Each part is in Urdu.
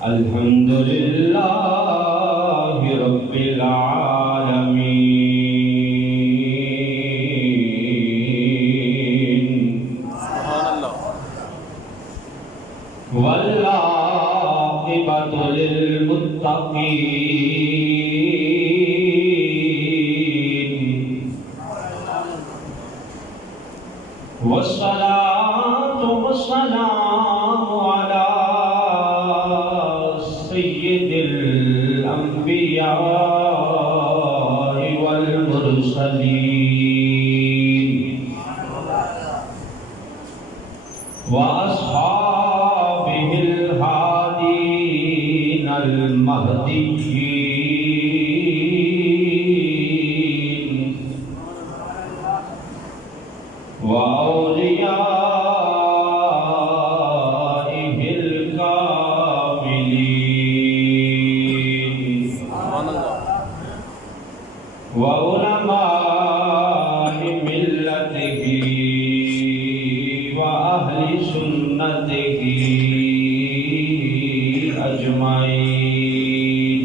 الحمد للہ رب العالمین والعاقبۃ للمتقین والصلاة والسلام على سید الانبیاء والمرسلین واصحابہ الہادین المہدیین وأوليائه الكاملين وعلماء ملته وأهل سنته أجمعين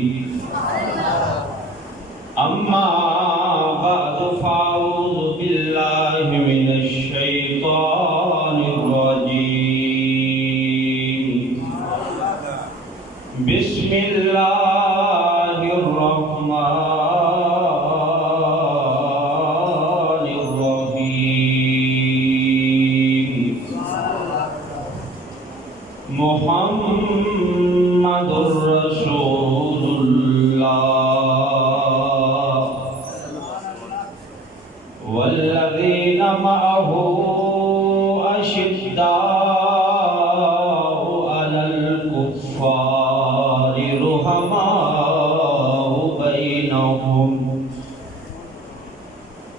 أما بعد فأعوذ بالله من الشيطان الرجيم بسم الله الرحمن الرحيم محمد رسول الله والذين معه أشداء على الكفار رحماء بينهم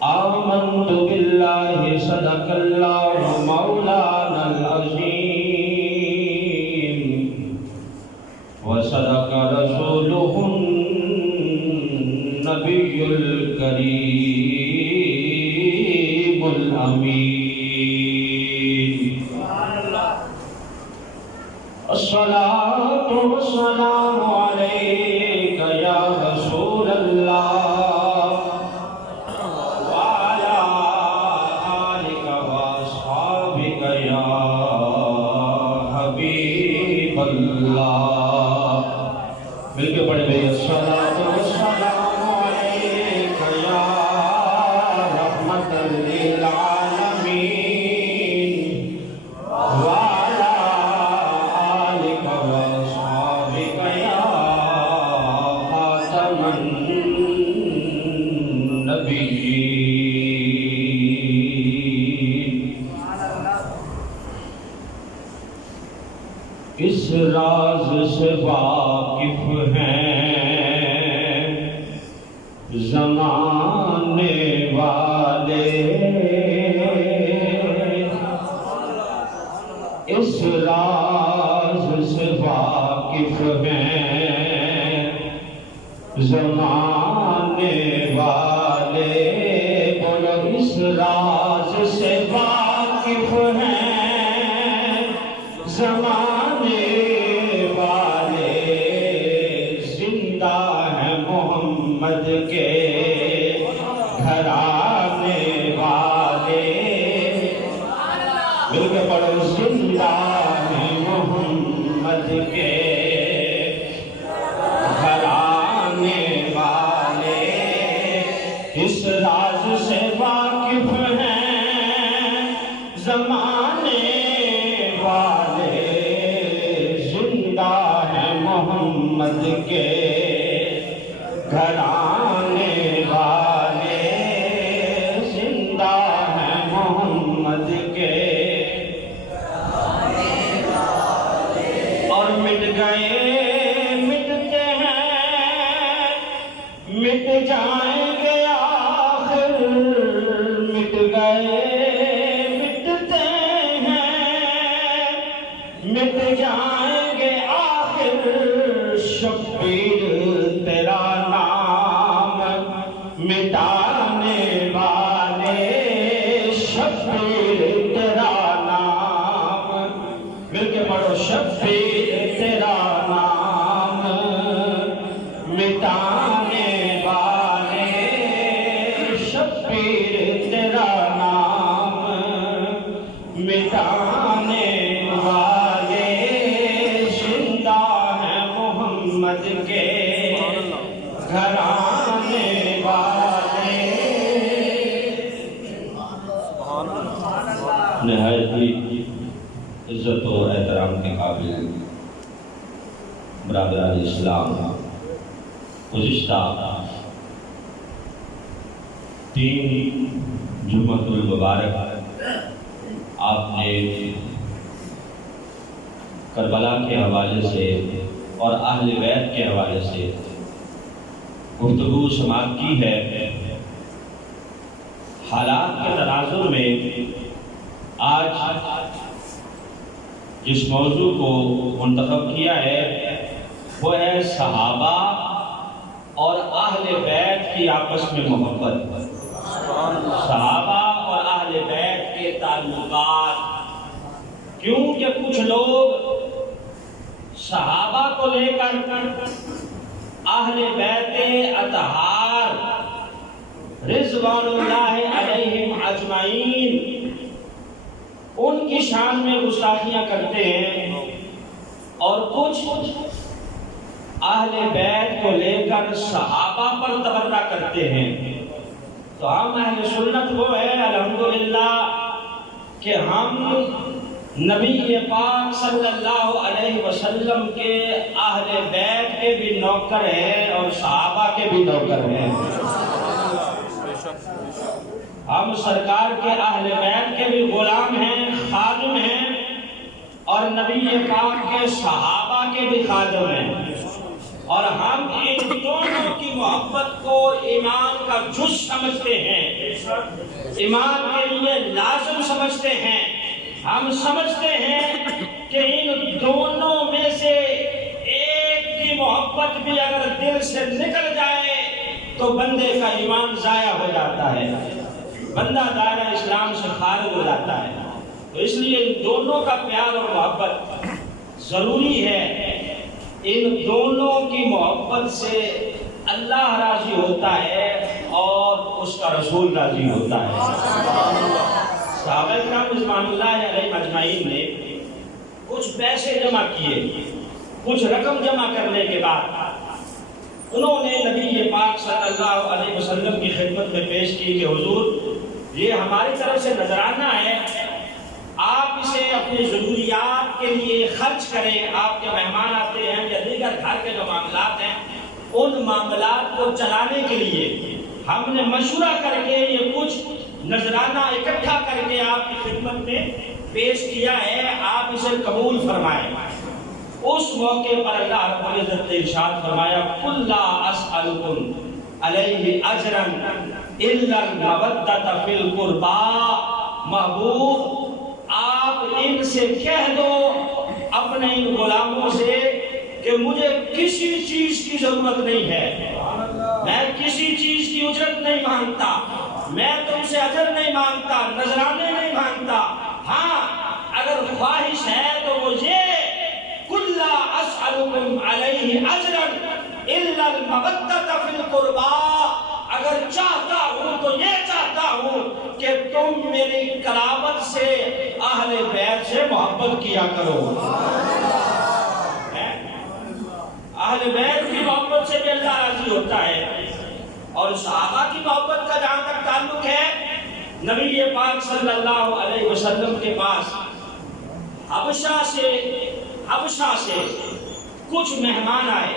آمنت بالله صدق الله مولانا العظيم وصدق رسوله النبي الكريم الأمين الصلاة والسلام عليك يا رسول الله وعلى آلك وأصحابك يا حبيب الله مل کے پڑھیں بھئی الصلاة والسلام عليك يا رحمة للعالمين وعلى آلك وأصحابك يا خاتم النبيين اس راز سے واقف ہیں زمانے والے اس راز سے واقف ہیں زمانے والے بولو اس راز سے واقف ہیں زمانے والے زندہ ہیں محمد کے گھرانے والے مل کے پڑھو زندہ ہیں محمد کے گھرانے والے اس راز سے واقف ہیں زمانے والے زندہ ہیں محمد کے گھرانے والے زندہ ہیں محمد کے اور مٹ گئے مٹتے ہیں مٹ جائیں گے آخر مٹ گئے مٹتے نہایت ہی عزت و احترام کے قابل برادران اسلام، گزشتہ 3 جمعۃ المبارک آپ نے کربلا کے حوالے سے اور اہل بیت کے حوالے سے گفتگو سماعت کی ہے۔ حالات کے تناظر میں آج جس موضوع کو منتخب کیا ہے وہ ہے صحابہ اور اہل بیت کی آپس میں محبت، صحابہ اور اہل بیت کے تعلقات۔ کیونکہ کچھ لوگ صحابہ کو لے کر اہل بیت اطہار رضوان اللہ علیہم اجمعین ان کی شان میں گستاخیاں کرتے ہیں، اور کچھ اہل بیت کو لے کر صحابہ پر تبرہ کرتے ہیں۔ تو ہم اہل سنت وہ ہے الحمدللہ کہ ہم نبی پاک صلی اللہ علیہ وسلم کے اہل بیت کے بھی نوکر ہیں اور صحابہ کے بھی نوکر ہیں۔ ہم سرکار کے اہل بیت کے بھی غلام ہیں، خادم ہیں، اور نبی پاک کے صحابہ کے بھی خادم ہیں، اور ہم ان دونوں کی محبت کو ایمان کا جز سمجھتے ہیں، ایمان کے لیے لازم سمجھتے ہیں۔ ہم سمجھتے ہیں کہ ان دونوں میں سے ایک کی محبت بھی اگر دل سے نکل جائے تو بندے کا ایمان ضائع ہو جاتا ہے، بندہ دائرہ اسلام سے خارج ہو جاتا ہے۔ تو اس لیے ان دونوں کا پیار اور محبت ضروری ہے۔ ان دونوں کی محبت سے اللہ راضی ہوتا ہے اور اس کا رسول راضی ہوتا ہے۔ صحابہ کرام رضوان اللہ علیہ اجمعین نے کچھ پیسے جمع کیے، کچھ رقم جمع کرنے کے بعد انہوں نے نبی پاک صلی اللہ علیہ وسلم کی خدمت میں پیش کی کہ حضور یہ ہماری طرف سے نذرانہ ہے، آپ اسے اپنی ضروریات کے لیے خرچ کریں۔ آپ کے مہمان آتے ہیں یا دیگر گھر کے جو معاملات ہیں ان معاملات کو چلانے کے لیے ہم نے مشورہ کر کے یہ کچھ نذرانہ اکٹھا کر کے آپ کی خدمت میں پیش کیا ہے، آپ اسے قبول فرمائیں۔ اس موقع پر اللہ رب العزت نے ارشاد فرمایا قُلْ لَا أَسْأَلُكُمْ عَلَيْهِ أَجْرًا إِلَّا الْمَوَدَّةَ فِي الْقُرْبَى۔ محبوب آپ ان سے کہہ دو اپنے ان غلاموں سے کہ مجھے کسی چیز کی ضرورت نہیں ہے، میں کسی چیز کی اجرت نہیں مانگتا، میں تم سے اجر نہیں مانگتا، نذرانے نہیں مانگتا۔ ہاں اگر خواہش ہے تو وہ یہ قُلْ لَا أَسْأَلُكُمْ عَلَيْهِ أَجْرًا إِلَّا الْمَوَدَّةَ فِي الْقُرْبَى۔ اگر چاہتا ہوں تو یہ چاہتا ہوں کہ تم میری قرابت سے اہل بیت سے محبت کیا کرو۔ اہل بیت کی محبت سے بھی اللہ راضی ہوتا ہے۔ اور صحابہ کی محبت کا جہاں تک تعلق ہے، نبی پاک صلی اللہ علیہ وسلم کے پاس حبشہ سے کچھ مہمان آئے۔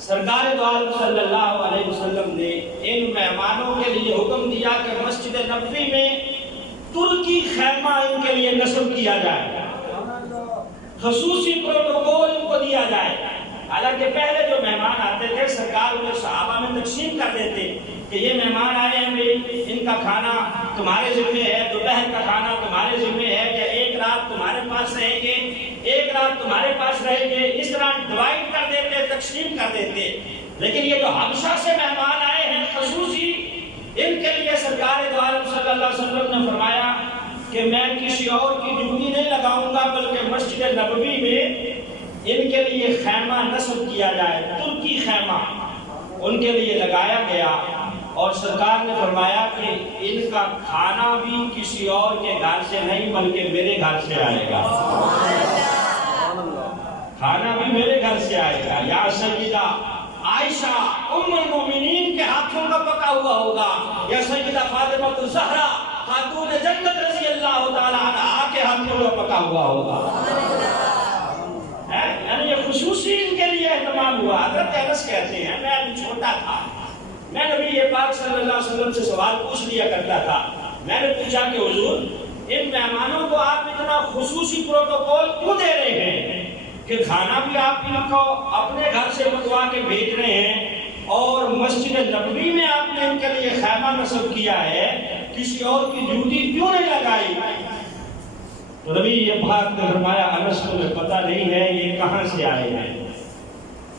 سرکار دو عالم صلی اللہ علیہ وسلم نے ان مہمانوں کے لیے حکم دیا کہ مسجد نبوی میں ترکی خیمہ ان کے لیے نصب کیا جائے، خصوصی پروٹوکول ان کو دیا جائے۔ حالانکہ پہلے جو مہمان آتے تھے سرکار انہیں صحابہ میں تقسیم کر دیتے کہ یہ مہمان آئے ہیں میری، ان کا کھانا تمہارے ذمہ ہے، دوپہر کا کھانا تمہارے ذمہ ہے، یا ایک رات تمہارے پاس رہیں گے، ایک رات تمہارے پاس رہیں گے، اس طرح ڈیوائڈ کر دیتے، تقسیم کر دیتے۔ لیکن یہ جو حبشہ سے مہمان آئے ہیں خصوصی، ان کے لیے سرکار دو عالم صلی اللہ علیہ وسلم نے فرمایا کہ میں کسی اور کی ڈیوٹی نہیں لگاؤں گا، بلکہ مسجد نبوی میں ان کے لیے خیمہ نصب کیا جائے، ترکی خیمہ ان کے لیے لگایا گیا۔ اور سرکار نے فرمایا کہ ان کا کھانا بھی کسی اور کے گھر سے نہیں بلکہ میرے گھر سے آئے گا، کھانا بھی میرے گھر سے آئے گا۔ یا سیدہ عائشہ ام المومنین کے ہاتھوں کا پکا ہوا ہوگا، یا سیدہ فاطمہ الزہرا خاتون جنت رضی اللہ تعالی عنہا حلوہ پکا ہوا ہوگا. یعنی یہ خصوصی ان کے لیے اہتمام ہوا. حضرت انس کہتے ہیں میں ابھی چھوٹا تھا, میں نبی پاک صلی اللہ علیہ وسلم سے سوال پوچھ لیا کرتا تھا. میں نے پوچھا کہ حضور ان مہمانوں کو آپ اتنا خصوصی پروٹوکول کیوں دے رہے ہیں کہ کھانا بھی آپ ان کو اپنے گھر سے منگوا کے بھیج رہے ہیں, اور مسجد نبوی میں آپ نے ان کے لیے خیمہ نصب کیا ہے, کسی اور کی ڈیوٹی کیوں نہیں لگائی؟ تو نبی یہ بات نے فرمایا انس تمہیں پتہ نہیں ہے یہ کہاں سے آئے ہیں؟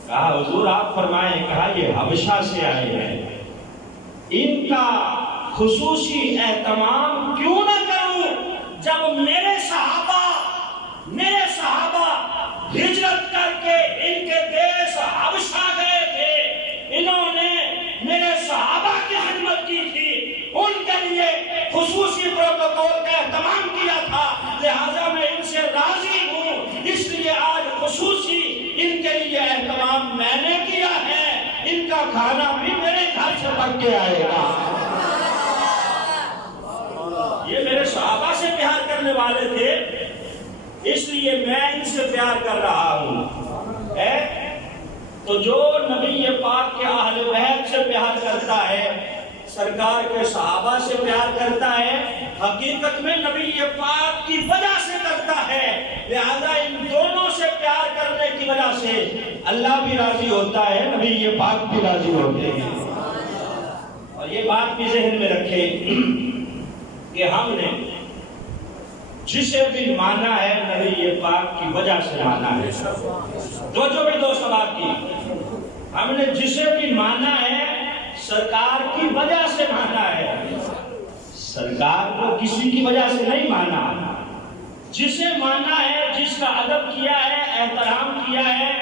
کہا حضور آپ فرمائیں. کہا یہ حبشہ سے آئے ہیں. ان کا خصوصی اہتمام کیوں نہ کروں جب میرے صحابہ ہجرت کر کے ان کے دیش حبشہ گئے تھے, انہوں نے میرے صحابہ کی خدمت کی تھی, ان کے لیے خصوصی پروٹوکول کا اہتمام کیا تھا, لہذا میں ان سے راضی ہوں, اس لیے آج خصوصی ان کے لیے اہتمام میں نے کیا ہے, ان کا کھانا بھی میرے گھر سے پک کے آئے گا. یہ میرے صحابہ سے پیار کرنے والے تھے, اس لیے میں ان سے پیار کر رہا ہوں. تو جو نبی پاک کے اہل بیت سے پیار کرتا ہے, سرکار کے صحابہ سے پیار کرتا ہے, حقیقت میں نبی پاک کی وجہ سے کرتا ہے. لہذا ان دونوں سے پیار کرنے کی وجہ سے اللہ بھی راضی ہوتا ہے, نبی پاک بھی راضی ہوتے ہیں. اور یہ بات بھی ذہن میں رکھیں کہ ہم نے جسے بھی مانا ہے نبی پاک کی وجہ سے مانا ہے. جو بھی دوست بات کی, ہم نے جسے بھی مانا ہے سرکار کی وجہ سے مانا ہے. سرکار کو کسی کی وجہ سے نہیں مانا. جسے مانا ہے, جس کا ادب کیا ہے, احترام کیا ہے,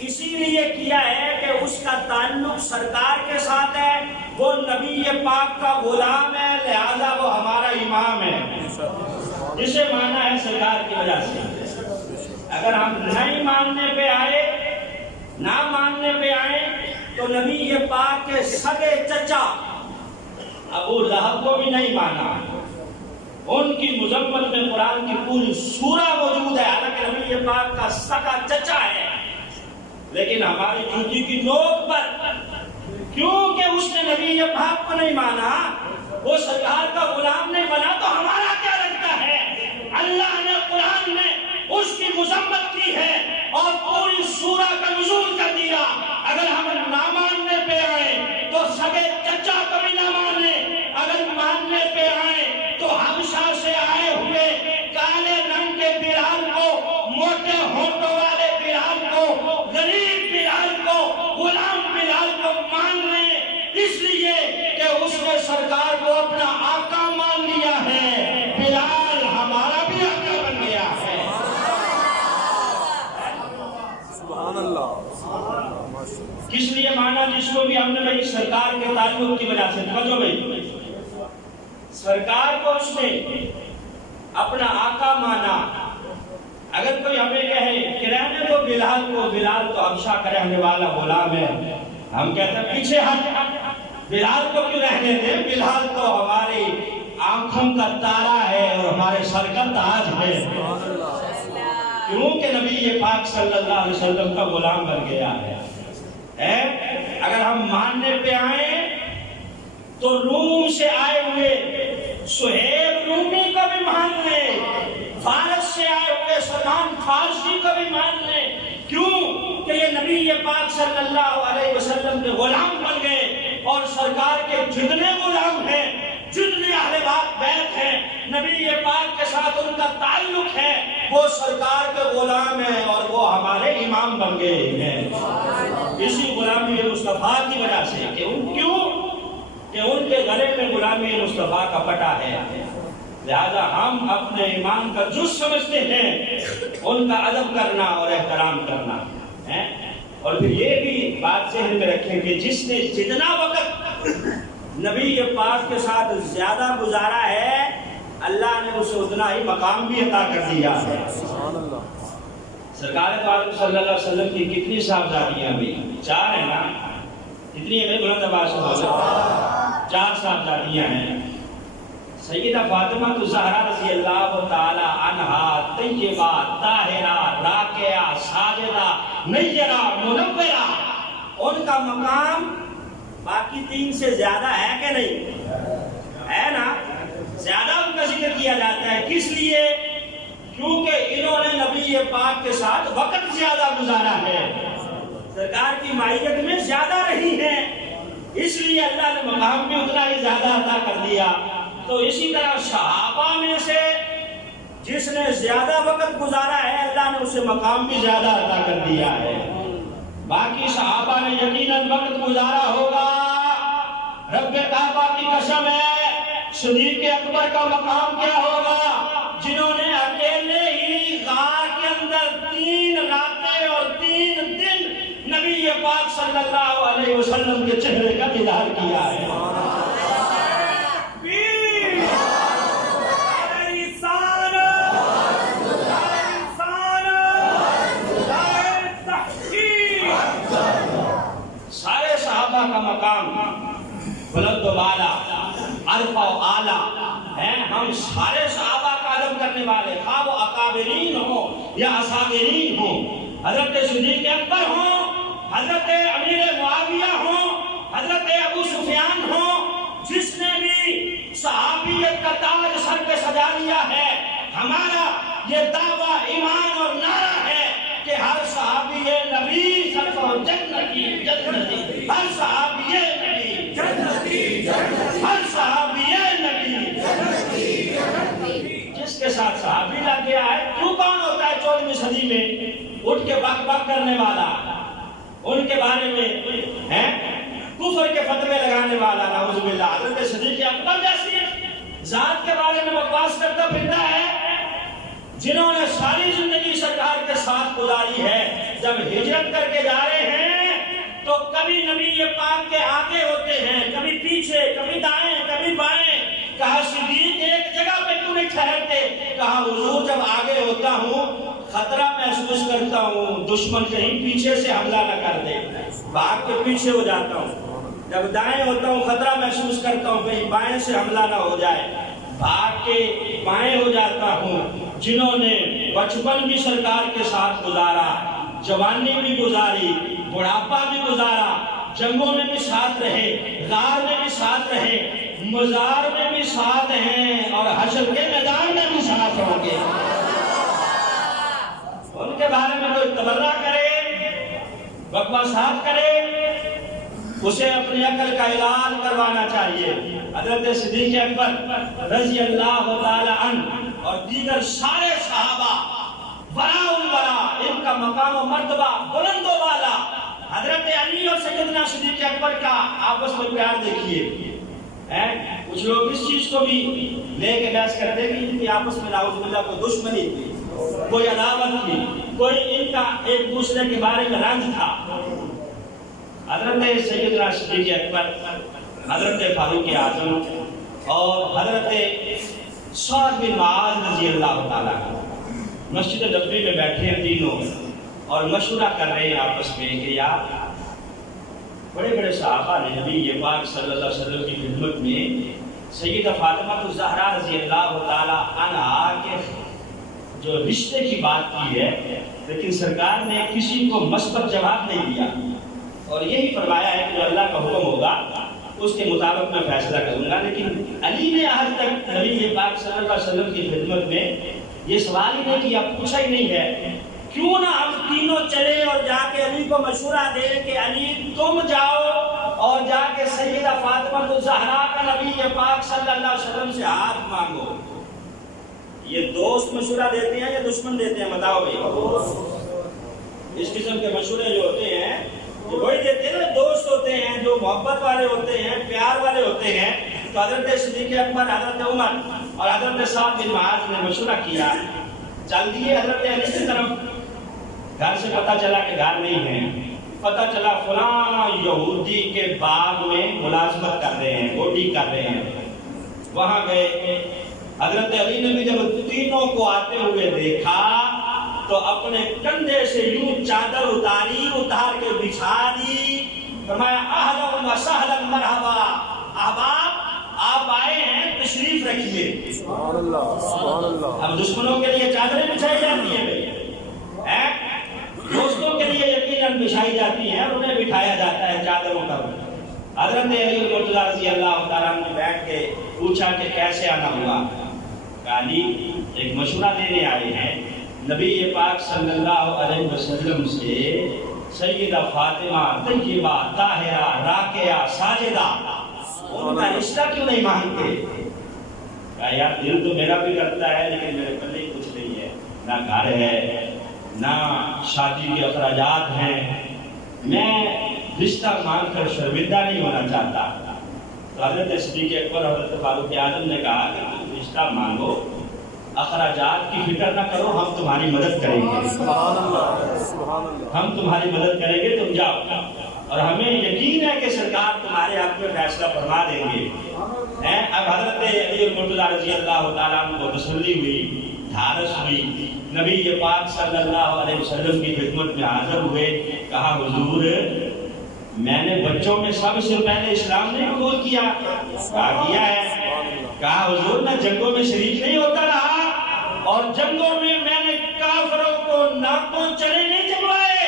اسی لیے کیا ہے کہ اس کا تعلق سرکار کے ساتھ ہے, وہ نبی پاک کا غلام ہے, لہذا وہ ہمارا امام ہے. جسے مانا ہے سرکار کی وجہ سے. اگر ہم نہیں ماننے پہ آئے, نہ ماننے پہ آئے, تو نبی پاک کے سگے چچا ابو لہب کو بھی نہیں مانا. ان کی مذمت میں قرآن کی پوری سورہ موجود ہے, حالانکہ نبی پاک کا سگا چچا ہے, لیکن ہماری جوتی کی نوک پر کیونکہ اس نے نبی پاک کو نہیں مانا, وہ سرکار کا غلام نہیں بنا, تو ہمارا کیا لگتا ہے؟ اللہ نے قرآن میں اس کی مذمت کی ہے اور پوری سورہ کا نزول کر دیا. اگر ہم نہ ماننے پہ آئے تو سگے چچا کو بھی نہ مانے, اگر ماننے پہ آئے تو حبشہ سے آئے ہوئے کالے رنگ کے بلال کو, موٹے ہونٹوں والے بلال کو, غریب بلال کو, غلام بلال کو مان لیں, اس لیے کہ اس نے سرکار کو اپنا آقا مان لیا ہے. بلال ہمارا بھی آقا بن گیا ہے. سبحان اللہ. کس لیے مانا جس کو بھی ہم نے بھائی سرکار کے تعلق کی وجہ سے. توجہ بھائی, سرکار کو اس نے اپنا آقا مانا. اگر کوئی ہمیں کہے کہ رہنے دو بلال کو, بلال تو حبشہ کا رہنے والا غلام ہے, ہم کہتے ہیں پیچھے ہٹ, بلال کو کیوں رہنے دیں, بلال تو ہماری آنکھوں کا تارا ہے اور ہمارے سر کا تاج ہے. کیونکہ نبی پاک صلی اللہ علیہ وسلم کا غلام بن گیا ہے. اگر ہم ماننے پہ آئیں تو روم سے آئے ہوئے سہیب رومی کو بھی مان لیں, فارس سے آئے ہوئے سلمان فارسی کو بھی مان لیں. کیوں کہ یہ نبی پاک صلی اللہ علیہ وسلم کے غلام بن گئے, اور سرکار کے جتنے غلام ہیں, جتنے اہل بیت ہیں, نبی پاک کے ساتھ ان کا تعلق ہے, وہ سرکار کے غلام ہیں اور وہ ہمارے امام بن گئے ہیں. اسی غلامی مصطفیٰ کی وجہ سے کہ ان کے گلے میں غلامی مصطفیٰ کا پٹا ہے, لہذا ہم اپنے ایمان کا جز سمجھتے ہیں ان کا ادب کرنا اور احترام کرنا. اور پھر یہ بھی بات ذہن میں رکھیں کہ جس نے جتنا وقت نبی پاک کے ساتھ زیادہ گزارا ہے, اللہ نے اسے اتنا ہی مقام بھی عطا کر دیا ہے. سرکار پاک صلی اللہ علیہ وسلم کی کتنی صاحبزادیاں بھی؟ 4 ہیں نا, کتنی ہے بلند آواز سے؟ 4 صاحبزادیاں ہیں. سیدہ فاطمہ الزہرا رضی اللہ تعالی عنہا طیبہ طاہرہ راکعہ ساجدہ نیرہ منورہ، ان کا مقام باقی تین سے زیادہ ہے کہ نہیں؟ ہے نا؟ زیادہ ان کا ذکر کیا جاتا ہے، کس لیے؟ کیونکہ انہوں نے نبی پاک کے ساتھ وقت زیادہ گزارا ہے، سرکار کی معیت میں زیادہ رہی ہے، اس لیے اللہ نے مقام بھی اتنا ہی زیادہ عطا کر دیا۔ تو اسی طرح صحابہ میں سے جس نے زیادہ وقت گزارا ہے، اللہ نے اسے مقام بھی زیادہ عطا کر دیا ہے۔ باقی صحابہ نے یقیناً وقت گزارا ہوگا، رب کعبہ کی قسم ہے، صدیق اکبر کا مقام کیا ہوگا جنہوں نے اکیلے ہی غار کے اندر 3 راتیں اور 3 دن نبی پاک صلی اللہ علیہ وسلم کے چہرے کا دیدار کیا ہے۔ سارے صحابہ کا مقام بلند و بالا، عرفہ و اعلیٰ ہے۔ ہم سارے صحابہ کا ادب کرنے والے، خواہ وہ اکابرین ہوں یا اصاغرین ہوں، حضرت صدیق اکبر ہوں، حضرت امیر معاویہ ہوں، حضرت ابو سفیان ہوں، جس نے بھی صحابیت کا تاج سر پہ سجا لیا ہے، ہمارا یہ دعویٰ ایمان اور نعرہ ہے کہ ہر صحابی نبی سب کو جنتی جنتی، ہر صحابی نبی جنتی جنتی، ہر صحابی نبی جنتی جنتی۔ جس کے ساتھ صحابی لگ گیا ہے، کیوں کون ہوتا ہے 14ویں صدی میں اٹھ کے بک بک کرنے والا، ان کے بارے میں ہیں کفر کے فتوے لگانے والا، نعوذ باللہ، حضرت صدیق اکبر جیسی ذات کے بارے میں بکواس کرتا پھرتا ہے، جنہوں نے ساری زندگی سرکار کے ساتھ گزاری ہے۔ جب ہجرت کر کے جا رہے ہیں تو کبھی نبی پاک کے آگے ہوتے ہیں، کبھی پیچھے، کبھی دائیں، کبھی بائیں۔ کہا صدیق ایک جگہ پہ کیوں نہیں ٹھہرتے؟ کہا حضور جب آگے ہوتا ہوں خطرہ محسوس کرتا ہوں، دشمن کہیں پیچھے سے حملہ نہ کر دے، بھاگ کے پیچھے ہو جاتا ہوں۔ جب دائیں ہوتا ہوں خطرہ محسوس کرتا ہوں کہیں بائیں سے حملہ نہ ہو جائے، بھاگ کے بائیں ہو جاتا ہوں۔ جنہوں نے بچپن بھی سرکار کے ساتھ گزارا، جوانی بھی گزاری، بڑھاپا بھی گزارا، جنگوں میں بھی ساتھ رہے، غار میں بھی ساتھ رہے، مزار میں بھی ساتھ ہیں اور حشر کے میدان میں بھی ساتھ ہوں گے۔ ان کے بارے میں کوئی تبرہ کرے، بکواسات کرے، اسے اپنی عقل کا علاج کروانا چاہیے۔ حضرت صدیق اکبر رضی اللہ تعالی عنہ اور دیگر سارے صحابہ ورا الورا، ان کا مقام و مرتبہ بلند و بالا۔ حضرت علی اور سیدنا صدیق اکبر کا آپس میں پیار دیکھیے، کچھ لوگ اس چیز کو بھی لے کے بحث کرتے کہ ان کی آپس میں نعوذ باللہ کوئی دشمنی تھی، کوئی عداوت تھی، کوئی ان کا ایک دوسرے کے بارے میں رنج تھا۔ حضرت سیدنا صدیق اکبر، حضرت فاروق اعظم اور حضرت سعد بن معاذ رضی اللہ تعالیٰ مسجد نبوی میں بیٹھے ہیں تینوں اور مشورہ کر رہے ہیں آپس میں کہ یار بڑے بڑے صحابہ نے نبی پاک صلی اللہ علیہ وسلم کی خدمت میں سیدہ فاطمہ الزہرا رضی اللہ تعالیٰ عنہا کے جو رشتے کی بات کی ہے، لیکن سرکار نے کسی کو مثبت جواب نہیں دیا اور یہی فرمایا ہے کہ جو اللہ کا حکم ہوگا اس کے مطابق میں فیصلہ کروں گا۔ لیکن علی نے آج تک نبی پاک صلی اللہ علیہ وسلم کی خدمت میں یہ سوال ہی نہیں کیا، پوچھا ہی نہیں ہے کیوں نہ ہم تینوں چلے اور جا کے علی کو مشورہ دیں کہ علی تم جاؤ اور جا کے سیدہ فاطمہ الزہرا کا نبی پاک صلی اللہ علیہ وسلم سے ہاتھ مانگو۔ یہ دوست مشورہ دیتے ہیں یا دشمن دیتے ہیں؟ بتاؤ بھائی۔ اس قسم کے مشورے جو ہوتے ہیں وہی دیتے ہیں نا، دوست ہوتے ہیں جو محبت والے ہوتے ہیں، پیار والے ہوتے ہیں۔ تو حضرت صدیق اکبر، حضرت عمر اور حضرت سعد بن معاذ نے مشورہ کیا، چل دیے حضرت علی کی طرف۔ گھر سے پتہ چلا کہ گھر نہیں ہے، پتہ چلا فلاں یہودی کے باغ میں ملازمت کر رہے ہیں، گوڈی کر رہے ہیں، وہاں گئے۔ حضرت علی نے بھی جب تینوں کو آتے ہوئے دیکھا تو اپنے کندھے سے یوں چادر اتاری، اتار کے بچھا دی، فرمایا اہلا و سہلا مرحبا، احباب آپ آئے ہیں تشریف رکھیے. اب دشمنوں کے لیے چادریں بچھائی جاتی ہیں، دوستوں کے لیے یقیناً بچھائی جاتی ہیں اور انہیں بٹھایا جاتا ہے چادروں پر. حضرت علی المرتضیٰ رضی اللہ تعالیٰ نے بیٹھ کے پوچھا کہ کیسے آنا ہوا. کہا جی ایک مشورہ دینے آئے ہیں. نبی پاک صلی اللہ علیہ وسلم سے سیدہ فاطمہ طیبہ طاہرہ راکعہ ساجدہ ان کا رشتہ کیوں نہیں مانگتے؟ کہا یار دل تو میرا بھی کرتا ہے لیکن میرے پلے کچھ نہیں ہے، نہ گھر ہے نہ شادی کے اخراجات ہیں، میں رشتہ مانگ کر شرمندہ نہیں ہونا چاہتا. تو حضرت صدیق اکبر حضرت فاروق اعظم نے کہا کہ تم رشتہ مانگو، اخراجات کی فکر نہ کرو، ہم تمہاری مدد کریں گے، ہم تمہاری مدد کریں گے، تم جاؤ. اور ہمیں یقین ہے کہ سرکار تمہارے حق میں فیصلہ فرما دیں گے. اب حضرت علی المرتضیٰ رضی اللہ تعالیٰ عنہ کو تسلی ہوئی، دھارس ہوئی، نبی پاک صلی اللہ علیہ وسلم کی خدمت میں حاضر ہوئے. کہا حضور میں نے بچوں میں سب سے پہلے اسلام نے قبول کیا. کہا کیا ہے. کہا حضور میں جنگوں میں شریک نہیں ہوتا رہا اور جنگوں میں نے کافروں کو ناکوں چنے نہیں جموائے.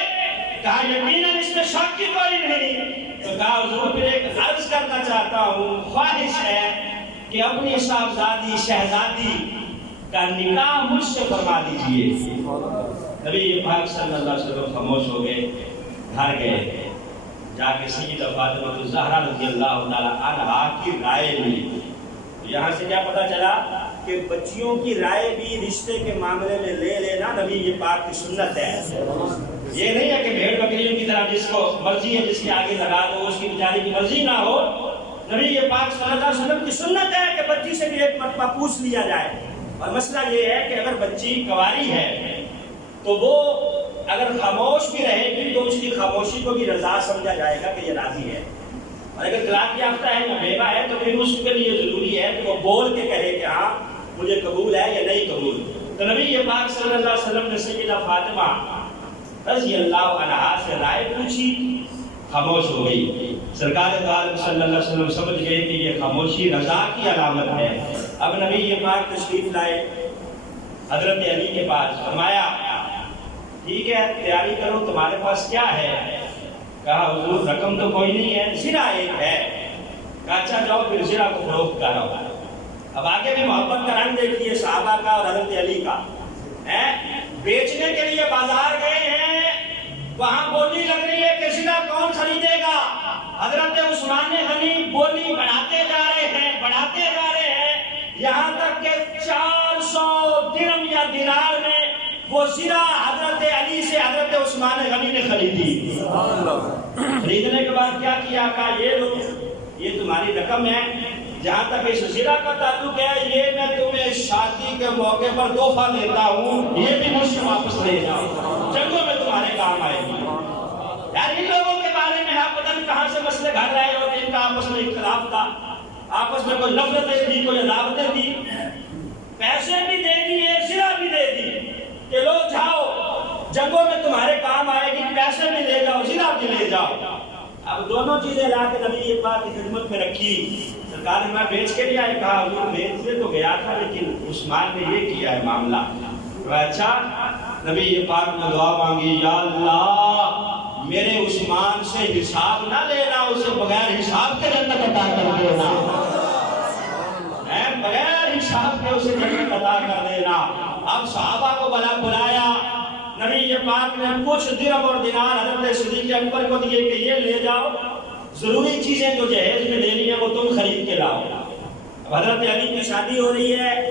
کہا یقیناً اس میں شک کی کوئی نہیں. تو کہا حضور پھر ایک عرض کرنا چاہتا ہوں، خواہش ہے کہ اپنی صاحبزادی شہزادی کا نکاح مجھ سے فرما دیجئے. نبی پاک صلی اللہ علیہ وسلم خاموش ہو گئے، گھر گئے، جا کے سیدہ فاطمہ الزہرا رضی اللہ تعالی عنہا کی رائے لی. یہاں سے کیا پتا چلا کہ بچیوں کی رائے بھی رشتے کے معاملے میں لے لینا نبی پاک کی سنت ہے. یہ نہیں ہے کہ بھیڑ بکریوں کی طرح جس کو مرضی ہے جس کے آگے لگا دو، اس کی بیچاری کی مرضی نہ ہو. نبی پاک صلی اللہ علیہ وسلم کی سنت ہے کہ بچی سے بھی ایک مرتبہ پوچھ لیا جائے. اور مسئلہ یہ ہے کہ اگر بچی کنواری ہے تو وہ اگر خاموش بھی رہے گی تو اس کی خاموشی کو بھی رضا سمجھا جائے گا کہ یہ راضی ہے. اور اگر طلاق یافتہ ہے یا بیوہ ہے تو پھر اس کے لیے ضروری ہے کہ وہ بول کے کہے کہ ہاں مجھے قبول ہے یا نہیں قبول. تو نبی پاک صلی اللہ علیہ وسلم نے سیدہ فاطمہ رضی اللہ عنہا سے رائے پوچھی، خاموش ہو گئی. سرکار دو عالم صلی اللہ علیہ وسلم سمجھ گئے کہ یہ خاموشی رضا کی علامت ہے. اب نبی پاک تشریف لائے حضرت علی کے پاس. فرمایا ٹھیک ہے تیاری کرو، تمہارے پاس کیا ہے؟ کہا حضور رقم تو کوئی نہیں ہے، زرہ ایک ہے. کہا اچھا جاؤ پھر زرہ کو فروخت کرو. اب آگے بھی محبت کا رنگ دیکھیے صحابہ کا اور حضرت علی کا. بیچنے کے لیے بازار گئے ہیں، وہاں بولی لگ رہی ہے کہ زرہ کون خریدے گا. حضرت عثمان غنی بولی بڑھاتے جا رہے ہیں یہاں تک کہ 400 درہم یا دینار میں وہ زرہ حضرت علی سے حضرت عثمان غنی نے خریدی. خریدنے کے بعد کیا کیا؟ کہا یہ لو، یہ تمہاری رقم ہے. جہاں تک اس زرہ کا تعلق ہے یہ میں تمہیں شادی کے موقع پر تحفہ دیتا ہوں، یہ بھی مجھ سے واپس لے جاؤ، جنگوں میں تمہارے کام آئے گی. یار ان لوگوں کے بارے میں آپ پتہ نہیں کہاں سے مسئلے گھڑ رہے ہو کہ ان کا آپس میں اختلاف تھا، آپس میں کوئی نفرتیں تھی، کوئی عداوتیں تھی. پیسے بھی دے دیے، زرہ بھی دے دی کہ لو جاؤ جنگوں میں تمہارے کام آئے گی، پیسے بھی لے جاؤ زرہ بھی لے جاؤ. اب دونوں چیزیں لا کے نبی پاک کی خدمت میں رکھی. سرکار نے میں بیچ کے لیا ہے. کہا حضور بیچنے تو گیا تھا لیکن عثمان نے یہ کیا ہے معاملہ. اچھا نبی پاک نے دعا مانگی، یا اللہ میرے عثمان سے حساب نہ لینا، اسے بغیر حساب کے جنت عطا کر دینا، بغیر حساب کے اسے جنت عطا کر دینا. اب صحابہ کو بلایا، نبی پاک نے کچھ درہم اور دینار حضرت صدیق اکبر کو دیے کہ یہ لے جاؤ، ضروری چیزیں جو جہیز میں لینی ہے وہ تم خرید کے لاؤ. اب حضرت علی کی شادی ہو رہی ہے،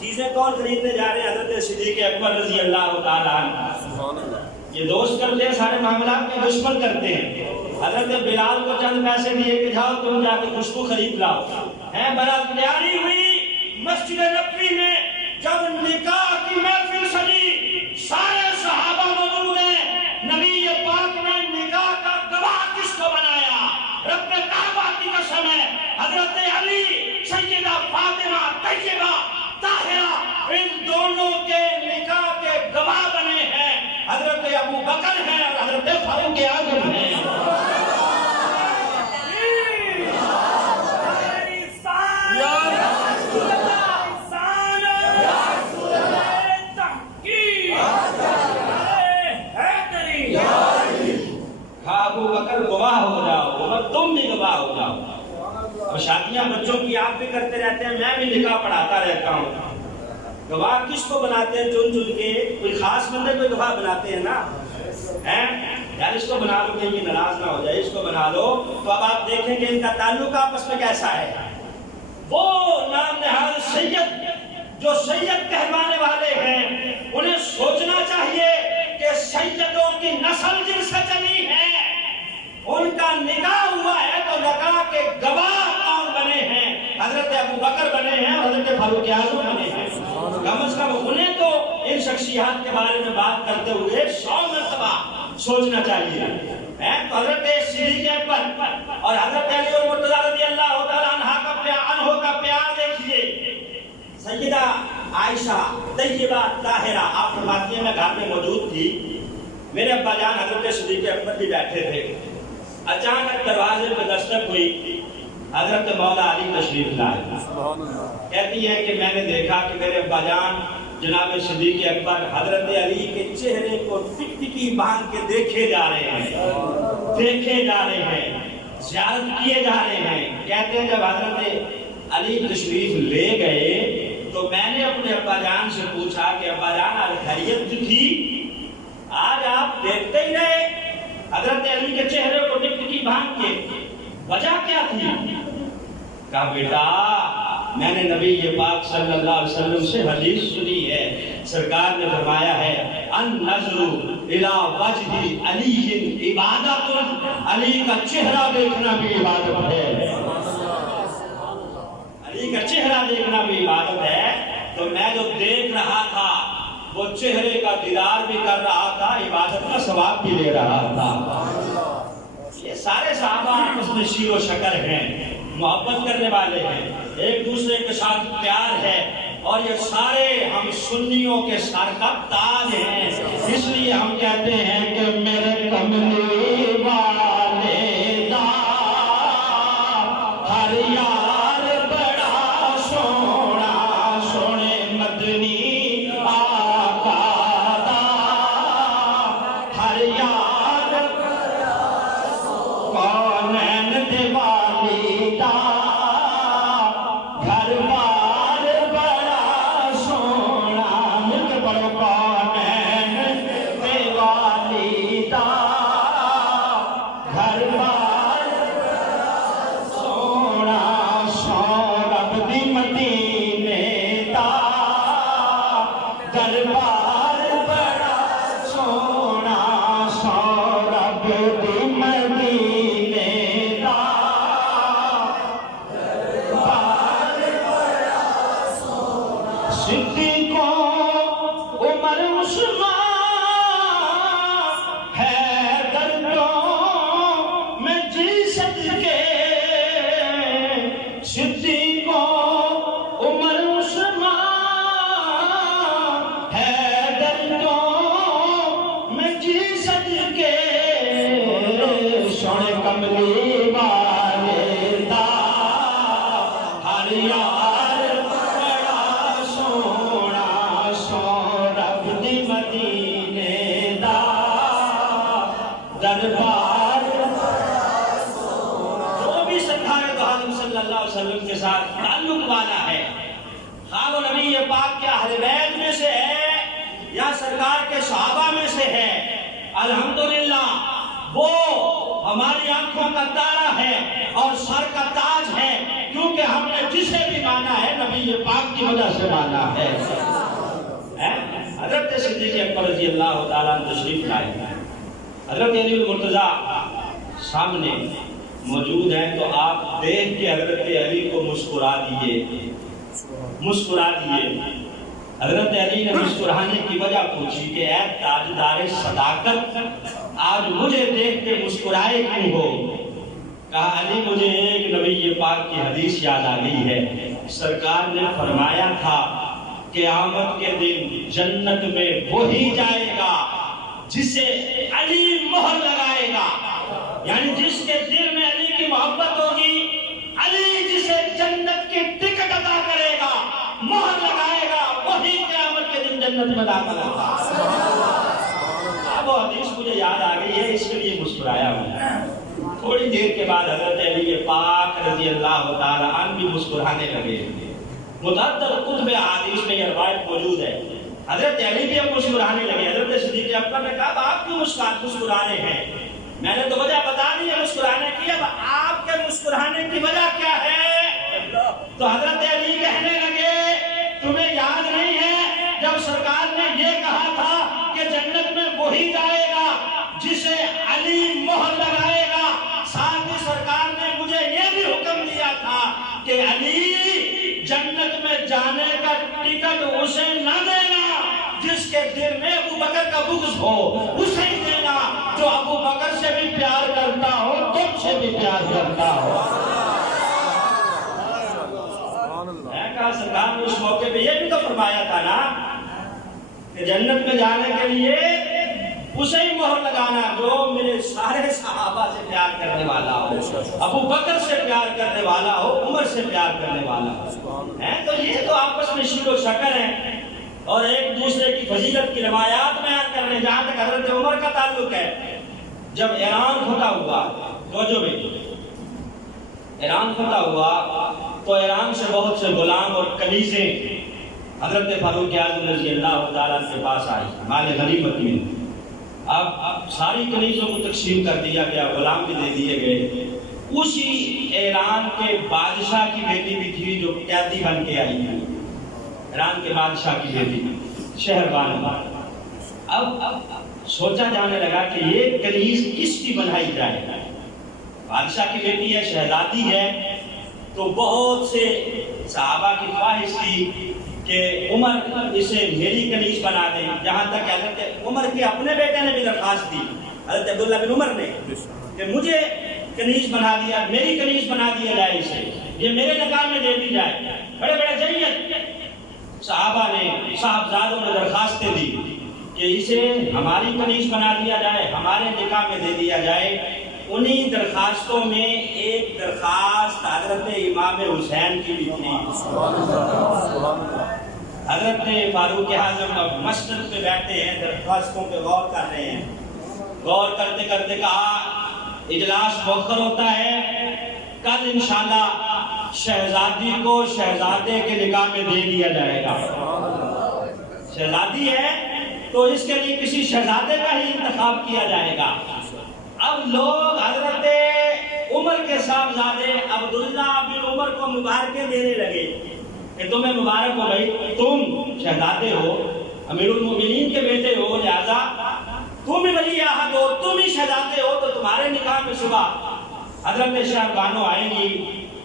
چیزیں کون خریدنے جا رہے ہیں؟ حضرت صدیق اکبر رضی اللہ تعالیٰ عنہ. یہ دوست کرتے ہیں سارے معاملات میں، دشمن کرتے ہیں. حضرت بلال کو چند پیسے دیے کہ جاؤ تم جا کے خوشبو خرید لاؤ. برات تیاری ہوئی مسجد نبوی میں، جب نکاح کی محفل سجی سارے صحابہ موجود ہیں. نبی پاک نے نکاح کا گواہ کس کو بنایا؟ رب کعبہ کی قسم ہے حضرت علی، سیدہ فاطمہ طیبہ طاہرہ، ان دونوں کے نکاح کے گواہ بنے ہیں حضرت ابو بکر ہیں اور حضرت فاروق اعظم ہیں. یا آپ بھی کرتے رہتے ہیں، میں بھی نکاح پڑھاتا رہتا ہوں۔ گواہ کس کو بناتے ہیں؟ چن چن کے کوئی خاص بندے کو گواہ بناتے ہیں نا، یار اس کو بنا لو کہیں ناراض نہ ہو جائے، اس کو بنا لو۔ تو اب آپ دیکھیں کہ ان کا تعلق آپس میں کیسا ہے۔ وہ نام نہاد سید جو سید کہلوانے والے ہیں، انہیں سوچنا چاہیے کہ سیدوں کی نسل جن سے چلی ہے، ان کا نکاح ہوا ہے تو نکاح کے گواہ کون بنے ہیں؟ حضرت ابو بکر بنے ہیں اور حضرت فاروق اعظم بنے ہیں۔ کم از کم انہیں تو ان شخصیات کے بارے میں بات کرتے ہوئے 100 مرتبہ سوچنا چاہیے۔ تو حضرت صدیق اکبر اور حضرت علی اور مرتضیٰ رضی اللہ تعالیٰ عنہ کا پیار دیکھیے۔ سیدہ عائشہ طیبہ طاہرہ آپ فرماتی ہیں میں گھر میں موجود تھی، میرے ابا جان حضرت صدیق اکبر بھی بیٹھے تھے، اچانک دروازے پہ دستک ہوئی، حضرت مولا علی تشریف لائے۔ کہتی ہے کہ میں نے دیکھا کہ میرے ابا جان جناب صدیق اکبر حضرت علی کے چہرے کو ٹکٹکی باندھ کے دیکھے جا رہے ہیں، زیارت کیے جا رہے ہیں۔ کہتے ہیں جب حضرت علی تشریف لے گئے تو میں نے اپنے ابا جان سے پوچھا کہ ابا جان آج خیریت تھی؟ آج آپ دیکھتے ہی رہے حضرت علی کے چہرے کو ٹکٹکی باندھ کے، وجہ کیا تھی؟ کہا بیٹا میں نے نبی پاک صلی اللہ علیہ وسلم سے حدیث سنی ہے، سرکار نے فرمایا ہے النظر الی وجہ علی عبادت، علی کا چہرہ دیکھنا بھی عبادت ہے، علی کا چہرہ دیکھنا بھی عبادت ہے۔ تو میں جو دیکھ رہا تھا وہ چہرے کا دیدار بھی کر رہا تھا، عبادت کا ثواب بھی لے رہا تھا۔ یہ سارے صحابہ آپس میں شیر و شکر ہیں، محبت کرنے والے ہیں، ایک دوسرے کے ساتھ پیار ہے، اور یہ سارے ہم سنیوں کے سر کا تاج ہیں۔ اس لیے ہم کہتے ہیں کہ میرے کملی والے دا ہر یار بڑا سونا، سونے مدنی آقا دا ہر یار کونین دیوالی دا گھر بار بڑا سونا، مل کے پڑھو کونین دیوالی دا گھر بار سونا، سورب دی مدینے دا گھر بار بڑا سونا، سورب دی مدینے دا صدیق عمر عثمان حیدر کو میں جی صدقے، صدیق عمر عثمان حیدر کو میں جی صدقے، سونے کملی والے دا ہر یار بڑا سونا، سورب دی مدینے دا دربار، جو بھی سرکار دو عالم صلی اللہ علیہ وسلم کے ساتھ تعلق والا ہے، خواہ وہ نبی پاک کے اہل بیت میں سے ہے یا سرکار کے صحابہ میں سے ہے، الحمدللہ وہ ہماری آنکھوں کا تارا ہے اور سر کا تاج ہے، کیونکہ ہم نے جسے بھی مانا ہے نبی پاک کی وجہ سے مانا ہے۔ حضرت صدیق اکبر رضی اللہ تعالیٰ عنہ تشریف لائے، حضرت علی المرتضیٰ سامنے موجود ہیں، تو آپ دیکھ کے حضرت علی کو مسکرا دیے۔ حضرت علی نے مسکرانے کی وجہ پوچھی کہ اے تاجدار صداقت، آج مجھے دیکھ کے مسکرائے کیوں ہو؟ کہا علی مجھے ایک نبی پاک کی حدیث یاد آ گئی ہے، سرکار نے فرمایا تھا قیامت کے دن جنت میں وہی جائے گا جسے علی مہر لگائے گا، یعنی جس کے دل میں علی کی محبت ہوگی، علی جسے جنت کی ٹکٹ عطا کرے گا، مہر لگائے گا، وہی قیامت کے دن جنت میں داخل ہوگا۔ اب وہ حدیث مجھے یاد آ گئی ہے، اس کے لیے مسکرایا ہوں۔ تھوڑی دیر کے بعد حضرت علی پاک رضی اللہ تعالیٰ عنہ بھی مسکرانے لگے. متعدد کتب احادیث میں یہ روایت موجود ہے. حضرت علی بھی اب مسکرانے لگے. حضرت صدیق اکبر نے کہا آپ کیوں مسکرا رہے ہیں؟ میں نے تو وجہ بتا دی ہے مسکرانے کی، اب آپ کے مسکرانے کی وجہ کیا ہے؟ تو حضرت علی کہنے لگے تمہیں یاد نہیں ہے جب سرکار نے یہ کہا تھا کہ جنت میں وہی جائے گا جسے علی مہر لگائے گا، ساتھ ہی سرکار نے مجھے یہ بھی حکم دیا تھا کہ علی جنت میں جانے کا ٹکٹ اسے نہ دینا جس کے دل میں ابو بکر کا بغض ہو، اسے ہی دینا جو ابو بکر سے بھی پیار کرتا ہو، تم سے بھی پیار کرتا ہو. میں کہا سرکار نے اس موقع پہ یہ بھی تو فرمایا تھا نا کہ جنت میں جانے کے لیے اسے ہی مہر لگانا جو میرے سارے صحابہ سے پیار کرنے والا ہو، ابو بکر سے پیار کرنے والا ہو، عمر سے پیار کرنے والا ہو. تو یہ تو آپس میں شیر و شکر ہیں اور ایک دوسرے کی فضیلت کی روایات بیان کرنے. جہاں تک حضرت عمر کا تعلق ہے، جب ایران فتح ہوا ایران فتح ہوا تو ایران سے بہت سے غلام اور کنیزیں حضرت فاروق اعظم رضی اللہ تعالیٰ کے پاس آئی مال غنیمت میں. اب ساری کنیزوں کو تقسیم کر دیا گیا، غلام بھی دے دیے گئے. اسی ایران کے بادشاہ کی بیٹی بھی تھی جو قیدی بن کے آئی تھی، ایران کے بادشاہ کی بیٹی شہر بانو. اب سوچا جانے لگا کہ یہ کنیز کس کی بنائی جائے. بادشاہ کی بیٹی ہے، شہزادی ہے، تو بہت سے صحابہ کی خواہش تھی کہ عمر اسے میری کنیز بنا دیں. جہاں تک حضرت عمر کے اپنے بیٹے نے بھی درخواست دی، حضرت عبداللہ بن عمر نے، کہ مجھے کنیز بنا دیا، میری کنیز بنا دیا جائے، اسے یہ میرے نکاح میں دے دی جائے. بڑے بڑے جیت صحابہ نے، صاحبزادوں نے درخواستیں دی کہ اسے ہماری کنیز بنا دیا جائے، ہمارے نکاح میں دے دیا جائے. انہی درخواستوں میں ایک درخواست حضرت امام حسین کی بھی تھی. حضرت فاروق اعظم اب مسجد پہ بیٹھے ہیں، درخواستوں پہ غور کر رہے ہیں. غور کرتے کرتے کہا اجلاس مؤخر ہوتا ہے، کل انشاءاللہ شہزادی کو شہزادے کے نکاح میں دے دیا جائے گا. شہزادی ہے تو اس کے لیے کسی شہزادے کا ہی انتخاب کیا جائے گا. اب لوگ حضرت عمر کے صاحبزادے عبداللہ بن عمر کو مبارکیں دینے لگے کہ تمہیں مبارک ہو بھائی، تم شہزادے ہو، امیر المومنین کے بیٹے ہو، لہذا تم ہی ولی عہد ہو، تم ہی شہزادے ہو، تو تمہارے نکاح میں صبح حضرت شاہ بانو آئیں گی.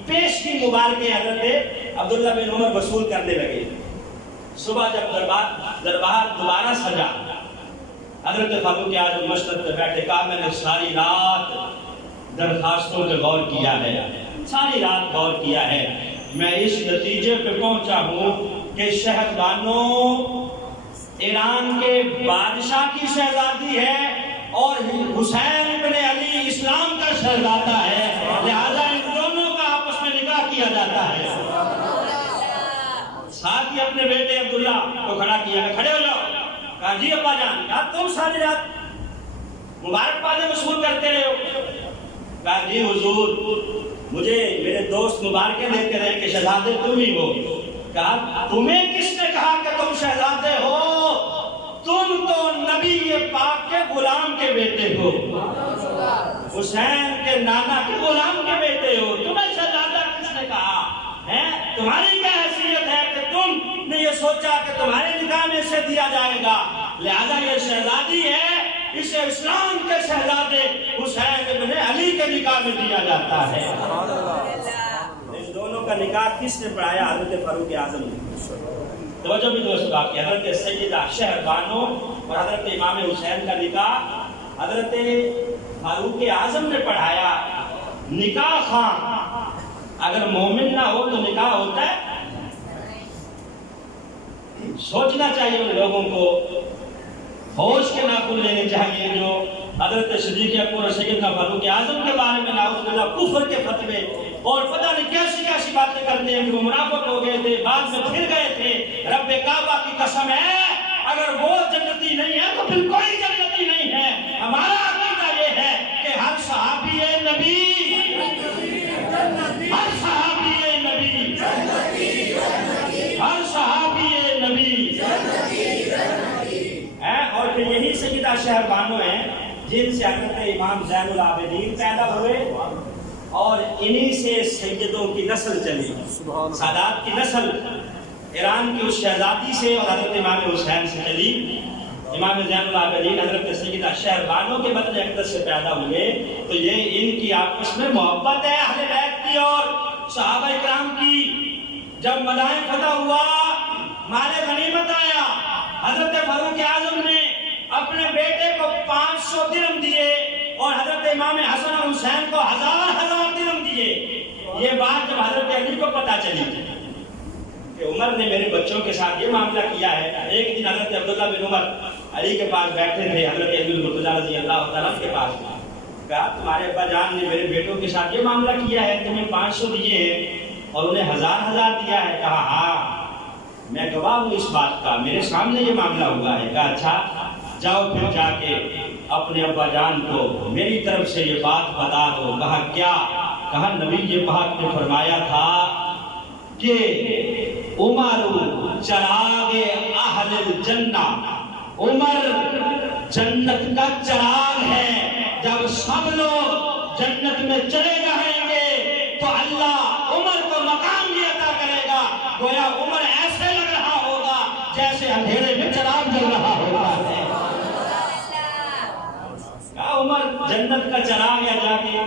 پیش کی مبارکیں حضرت عبداللہ بن عمر وصول کرنے لگے. صبح جب دربار دوبارہ سجا، حضرت فاروق اعظم مسجد پہ بیٹھے، کہا میں نے ساری رات درخواستوں پہ غور کیا ہے، ساری رات غور کیا ہے. میں اس نتیجے پہ پہنچا ہوں کہ شہر بانو ایران کے بادشاہ کی شہزادی ہے اور حسین بن علی اسلام کا شہزادہ ہے، لہذا ان دونوں کا آپس میں نکاح کیا جاتا ہے. ساتھ ہی اپنے بیٹے عبداللہ کو کھڑا کیا، کھڑے ہو جاؤ. کہا جی ابا جان، کہا تم ساری رات مبارکبادیں وصول کرتے رہے ہو. کہا جی حضور، مجھے میرے دوست مبارکیں دیتے رہے کہ شہزادے تم ہی ہو. کہا تمہیں کس نے کہا کہ تم شہزادے ہو؟ تم تو نبی پاک کے غلام کے بیٹے ہو، حسین کے نانا کے غلام کے بیٹے ہو، تمہیں شہزادہ کس نے کہا ہے؟ تمہاری کیا حیثیت ہے کہ تم نے یہ سوچا کہ تمہارے نکاح میں اسے دیا جائے گا؟ لہذا یہ شہزادی ہے، اسے اسلام کے شہزادے حسین بن علی کے نکاح میں دیا جاتا ہے. ان دونوں کا نکاح کس نے پڑھایا؟ حضرت فاروق اعظم نے. توجہ بھی دوست باقی، حضرت سیدہ شہر بانو اور حضرت امام حسین کا نکاح حضرت فاروق اعظم نے پڑھایا. نکاح خان اگر مومن نہ ہو تو نکاح ہوتا ہے؟ سوچنا چاہیے ان لوگوں کو، ہوش کے ناخن لینے چاہیے جو حضرت صدیق اکبر اور سیدنا فاروق اعظم کے بارے میں نعوذ باللہ کفر کے فتوے اور پتہ نہیں کیسی کیسی باتیں کرتے ہیں کہ وہ منافق ہو گئے تھے، بعد میں پھر گئے تھے. رب کعبہ کی قسم ہے اگر وہ جنتی نہیں ہے تو پھر کوئی جنتی نہیں ہے. ہمارا عقیدہ یہ ہے کہ ہر صحابی نبی سیدہ شہربانو ہیں جن سے حضرت امام زین العابدین پیدا ہوئے اور انہی سے سیدوں کی نسل چلی، سادات کی نسل ایران کی اس شہزادی سے اور حضرت امام حسین سے چلی۔ امام زین العابدین حضرت سیدہ شہربانو کے بدن اقدس سے پیدا ہوئے، تو یہ ان کی آپس میں محبت ہے اہل بیت کی اور صحابہ کرام کی۔ جب مدائن فتح ہوا، مال غنیمت آیا، حضرت فاروق اعظم نے اپنے بیٹے کو 500 درہم دیے اور حضرت امام حسن اور حسین کو 1000 درہم دیے۔ یہ بات جب حضرت علی کو پتہ چلی کہ عمر نے میرے بچوں کے ساتھ یہ معاملہ کیا ہے، ایک دن حضرت عبداللہ بن عمر علی کے پاس بیٹھے تھے، حضرت علی المرتضیٰ رضی اللہ تعالیٰ کے پاس، کہا تمہارے ابا جان نے میرے بیٹوں کے ساتھ یہ معاملہ کیا ہے، تمہیں 500 دیے ہیں اور انہیں 1000 دیا ہے۔ کہا ہاں میں گواہ ہوں اس بات کا، میرے سامنے یہ معاملہ ہوا ہے۔ کہا اچھا جاؤ پھر جا کے اپنے ابا جان کو میری طرف سے یہ بات بتا دو۔ کہا کیا؟ کہا نبی پاک نے فرمایا تھا کہ عمر چراغ اہل الجنہ، عمر جنت کا چراغ ہے، جب سب لوگ جنت میں چلے جائیں گے تو اللہ عمر کو مقام بھی عطا کرے گا۔ گویا عمر ایسے لگ رہا ہوگا جیسے اندھیرے میں چراغ جل رہا ہوگا۔ کہا عمر جنت کا چراغ ہے، جا کے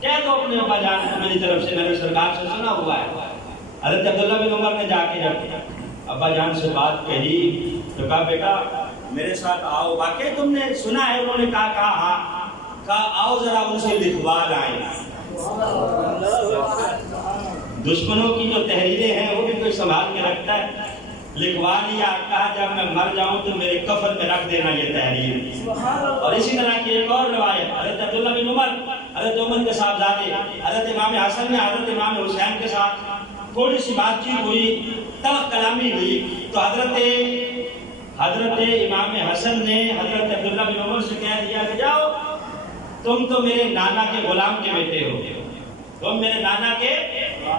کہہ دو اپنے ابا جان کو میری طرف سے، میں نے سرکار سے سنا ہوا ہے۔ حضرت عبداللہ بن عمر نے جا کے جب ابا جان سے بات کہی تو کہا بیٹا میرے ساتھ آؤ، واقعی تم نے سنا ہے؟ انہوں نے کہا ہاں۔ کہا آؤ ذرا ان سے لکھوا لائیں۔ دشمنوں کی جو تحریریں ہیں وہ بھی کوئی سنبھال کے رکھتا ہے، لکھوا لیا۔ کہا جب میں مر جاؤں تو میرے کفن میں رکھ دینا یہ تحریر۔ اور اسی طرح کی ایک اور روایت، حضرت عبداللہ بن عمر، حضرت عمر کے صاحبزادے حضرت امام حسن نے حضرت امام حسین کے ساتھ تھوڑی سی بات چیت ہوئی، تلخ کلامی ہوئی، تو حضرت امام حسن نے حضرت عبداللہ بن عمر سے کہہ دیا کہ جاؤ تم تو میرے نانا کے غلام کے بیٹے ہو، تم میرے نانا کے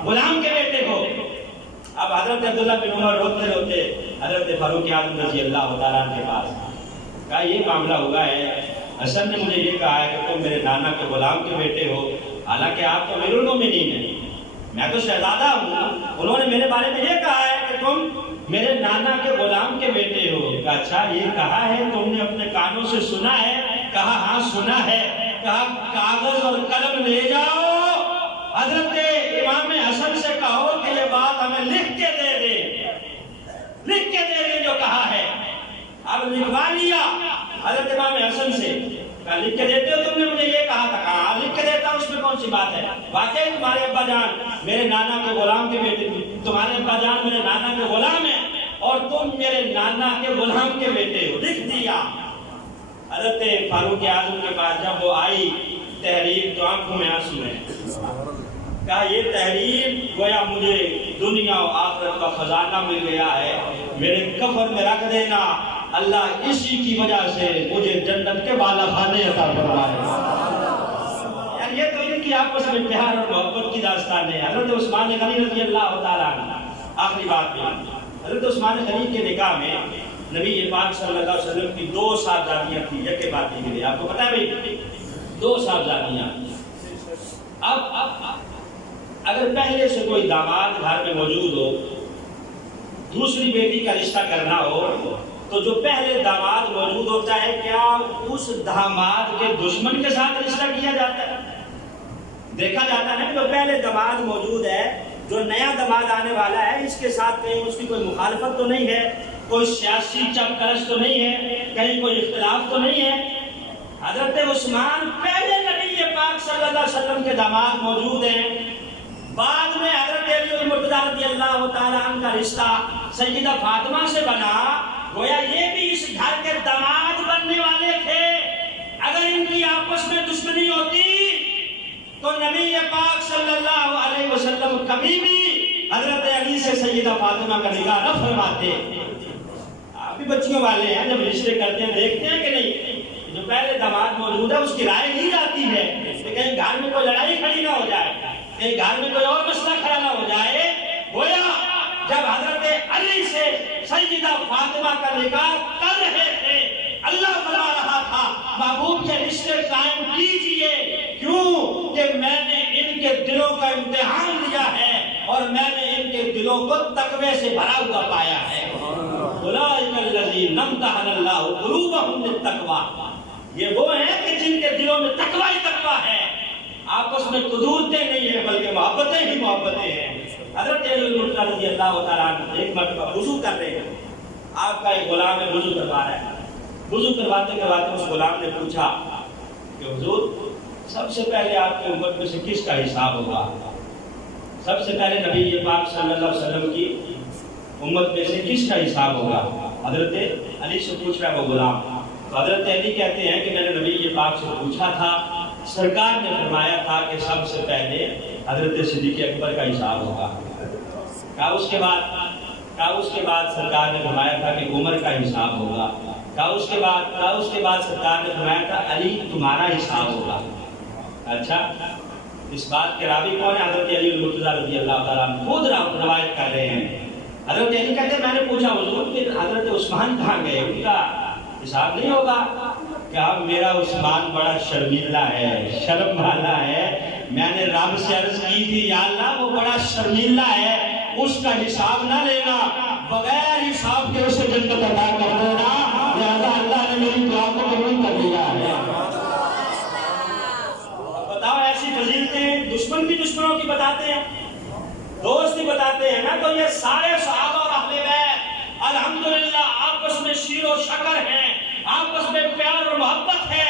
غلام کے بیٹے ہو۔ اب حضرت عبداللہ بن عمر روتے روتے حضرت فاروق اعظم رضی اللہ تعالیٰ کے پاس، کہا یہ معاملہ ہوا ہے، حسن نے مجھے یہ کہا ہے کہ تم میرے نانا کے غلام کے بیٹے ہو، حالانکہ آپ تو امیر المومنین ہیں، میں تو شہزادہ ہوں، انہوں نے میرے بارے میں یہ کہا ہے کہ تم میرے نانا کے غلام کے بیٹے ہو۔ کہا اچھا یہ کہا ہے تم نے اپنے کانوں سے سنا ہے؟ کہا ہاں سنا ہے۔ کہا کاغذ اور قلم لے جاؤ، حضرت امام حسن سے کہو کہ یہ بات ہمیں لکھ کے دے دے، لکھ کے دے دے جو کہا ہے۔ اب لکھوا لیا حضرت امام حسن سے، کہا لکھ کے دیتے ہو؟ تم نے مجھے یہ کہا تھا۔ کہا لکھ کے دیتا ہوں، اس میں کون سی بات ہے؟ واقعی تمہارے ابا جان میرے نانا کے غلام کے بیٹے، تمہارے ابا جان میرے نانا کے غلام ہیں اور تم میرے نانا کے غلام کے بیٹے ہو، لکھ دیا۔ حضرت فاروق اعظم کے پاس جب وہ آئی تحریر تو آنکھوں میں آنسو ہیں۔ کہا یہ تحریر گویا مجھے دنیا و آخرت کا خزانہ مل گیا ہے، میرے کفن میں رکھ دینا، اللہ اسی کی وجہ سے مجھے جنت کے بالا خانے عطا فرمائے۔ یار یہ تو ان کی آپس میں پیار اور محبت کی داستان ہے۔ حضرت عثمان غنی رضی اللہ تعالیٰ عنہ، آخری بات میں حضرت عثمان غنی کے نکاح میں نبی پاک صلی اللہ علیہ وسلم کی 2 صاحبزادیاں تھیں، یکے بات کی گئی، آپ کو پتا ہے بھائی 2 صاحبزادیاں۔ اب اگر پہلے سے کوئی داماد گھر میں موجود ہو، دوسری بیٹی کا رشتہ کرنا ہو، تو جو پہلے داماد موجود ہوتا ہے کیا اس داماد کے دشمن کے ساتھ رشتہ کیا جاتا ہے؟ دیکھا جاتا ہے جو پہلے داماد موجود ہے، جو نیا داماد آنے والا ہے، اس کے ساتھ کہیں اس کی کوئی مخالفت تو نہیں ہے، کوئی سیاسی چپکرش تو نہیں ہے، کہیں کوئی اختلاف تو نہیں ہے۔ حضرت عثمان پہلے نبی پاک صلی اللہ علیہ وسلم کے داماد موجود ہیں، بعد میں حضرت علی المرتضیٰ رضی اللہ تعالیٰ عنہ کا رشتہ سیدہ فاطمہ سے بنا، گویا یہ بھی اس گھر کے داماد بننے والے تھے۔ اگر ان کی آپس میں دشمنی ہوتی تو نبی پاک صلی اللہ علیہ وسلم کبھی بھی حضرت علی سے سیدہ فاطمہ کا نکاح نہ فرماتے۔ آپ بھی بچیوں والے ہیں، جب رشتے کرتے ہیں دیکھتے ہیں کہ نہیں جو پہلے داماد موجود ہے اس کی رائے لی جاتی ہے کہ کہیں گھر میں کوئی لڑائی کھڑی نہ ہو جائے، کہیں گھر میں کوئی اور مسئلہ کھڑا نہ ہو جائے۔ گویا جب حضرت علی سے سیدہ فاطمہ کا نکاح کر رہے تھے، اللہ فرما قائم کیجئے، کیوں کہ میں نے ان کے دلوں کا امتحان لیا ہے اور میں نے ان کے دلوں کو تقوی سے بھرا ہوا پایا ہے۔ اولئک الذین امتحن اللہ قلوبہم بالتقوی، یہ وہ ہیں کہ جن کے دلوں میں تقوی ہی تقوی ہے، آپس میں قدورتیں نہیں ہیں بلکہ محبتیں ہی محبتیں ہیں۔ حضرت علی المرتضیٰ رضی اللہ تعالیٰ عنہ ایک مرتبہ وضو کر رہے ہیں، آپ کا ایک غلام ہے وضو کروا رہا ہے، وضو کرواتے کرواتے اس غلام نے پوچھا کہ حضور سب سے پہلے آپ کی امت میں سے کس کا حساب ہوگا؟ سب سے پہلے نبی پاک صلی اللہ علیہ وسلم کی امت میں سے کس کا حساب ہوگا؟ حضرت علی سے پوچھ رہا ہے وہ غلام، تو حضرت علی کہتے ہیں کہ میں نے نبی پاک سے پوچھا تھا، سرکار نے فرمایا تھا کہ سب سے پہلے حضرت صدیق اکبر کا حساب ہوگا۔ کہا اس کے بعد سرکار نے فرمایا تھا کہ عمر کا حساب ہوگا۔ کہا اس کے بعد سرکار نے فرمایا تھا علی تمہارا حساب ہوگا۔ اچھا، اس بات کے راوی کون ہے؟ حضرت علی المرتضیٰ رضی اللہ تعالیٰ عنہ خود روایت کر رہے ہیں۔ حضرت علی کہتے ہیں میں نے پوچھا حضور کہ حضرت عثمان کہاں گئے، ان کا حساب نہیں ہوگا؟ کہ میرا عثمان بڑا شرمیلا ہے، شرم والا ہے، میں نے رب سے عرض کی تھی یا اللہ وہ بڑا شرمیلا ہے، اس کا حساب نہ لینا، بغیر حساب کے اسے جنت عطا کر دینا، لہذا اللہ نے میری دعا کو قبول کر لیا ہے۔ بتاؤ ایسی فضیلتیں دشمن بھی دشمنوں کی بتاتے ہیں، دوست بھی بتاتے ہیں نا، تو یہ سارے صحابہ اور اہل بیت الحمدللہ آپس میں شیر و شکر ہیں، آپس میں پیار اور محبت ہے،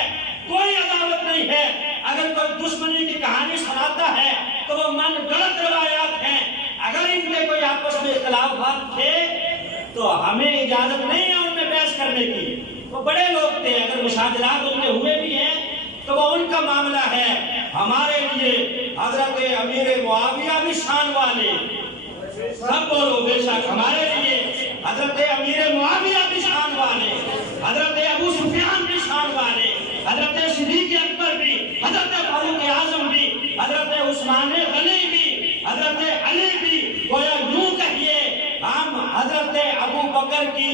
کوئی عداوت نہیں ہے۔ اگر کوئی دشمنی کی کہانی سناتا ہے تو وہ من گڑت روایات ہیں، اگر ان میں کوئی آپس میں اختلافات تھے تو ہمیں اجازت نہیں ہے ان میں بحث کرنے کی، وہ بڑے لوگ تھے، اگر مشاجرات ان کے ہوئے بھی ہیں تو وہ ان کا معاملہ ہے۔ ہمارے لیے حضرت امیر معاویہ بھی شان والے، سب بولو بے شک، ہمارے لیے حضرت امیر معاویہ بھی شان والے، حضرت ابو سفیان بھی شان والے، حضرت صدیق اکبر بھی، حضرت فاروق اعظم بھی، حضرت عثمان غنی بھی، حضرت علی بھی، گویا یوں کہیے ہم حضرت ابو بکر کی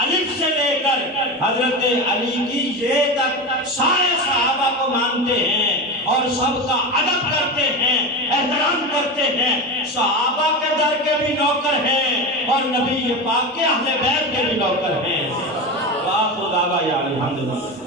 الف سے لے کر حضرت علی کی یہ تک سارے صحابہ کو مانتے ہیں اور سب کا ادب کرتے ہیں، احترام کرتے ہیں، صحابہ کے در کے بھی نوکر ہیں اور نبی پاک کے اہل بیت کے بھی نوکر ہیں۔ واہ خدا یا الحمدللہ۔